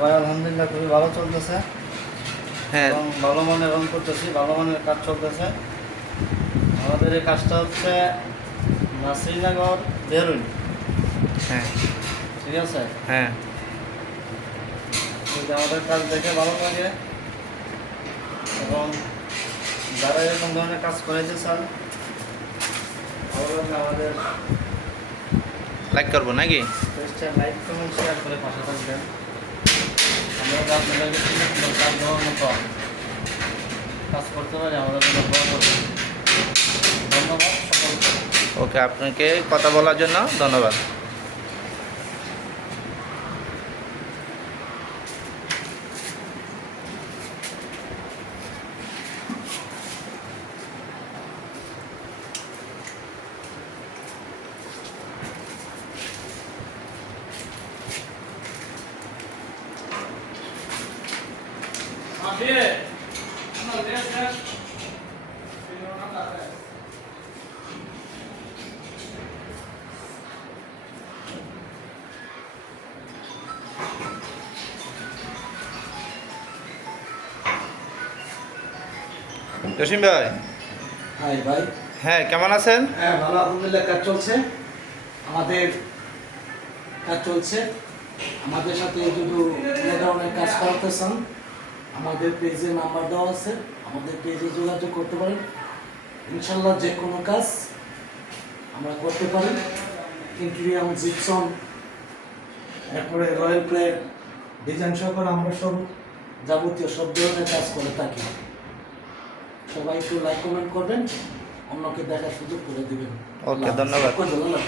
ভাই আলহামদুলিল্লাহ খুবই ভালো চলতেছে। হ্যাঁ, এবং ভালো মানের রং করতেছি, ভালো মানের কাজ চলতেছে। আমাদের এই কাজটা হচ্ছে নাসিরনগর বেরুন, হ্যাঁ, ঠিক আছে? হ্যাঁ। যদি আমাদের কাজ দেখে ভালো লাগে এবং যারা এরকম ধরনের কাজ করেছে চান, ভালো লাগলে আমাদের লাইক করবো নাকি? পেজটা লাইক কমেন্ট শেয়ার করে পাশে থাকবেন। আমরা তো আপনাদেরকে সুন্দর কাজ দেওয়ার মতো কাজ করতে পারি, আমাদের কোনো বড় ধন্যবাদ সকলকে। ওকে, আপনাকে কথা বলার জন্য ধন্যবাদ। জসিম ভাই, হাই ভাই। হ্যাঁ, কেমন আছেন? হ্যাঁ ভালো, আলহামদুলিল্লাহ। কাজ চলছে, আমাদের কাজ চলছে। আমাদের সাথে যদি কোনো ধরনের কাজ করাতে চান, আমাদের পেজে নাম্বার দেওয়া আছে, আমাদের পেজে যোগাযোগ করতে পারেন। ইনশাল্লাহ যে কোনো কাজ আমরা করতে পারি। ইন্টেরিয়াম, জিপসন, এরপরে রয়্যাল প্লেট, ডিজাইন সহকারে আমরা সব যাবতীয় সব ধরনের কাজ করে থাকি। সবাই একটু লাইক কমেন্ট করবেন, অন্যকে দেখার সুযোগ করে দিবেন। ওকে, ধন্যবাদ। ধন্যবাদ।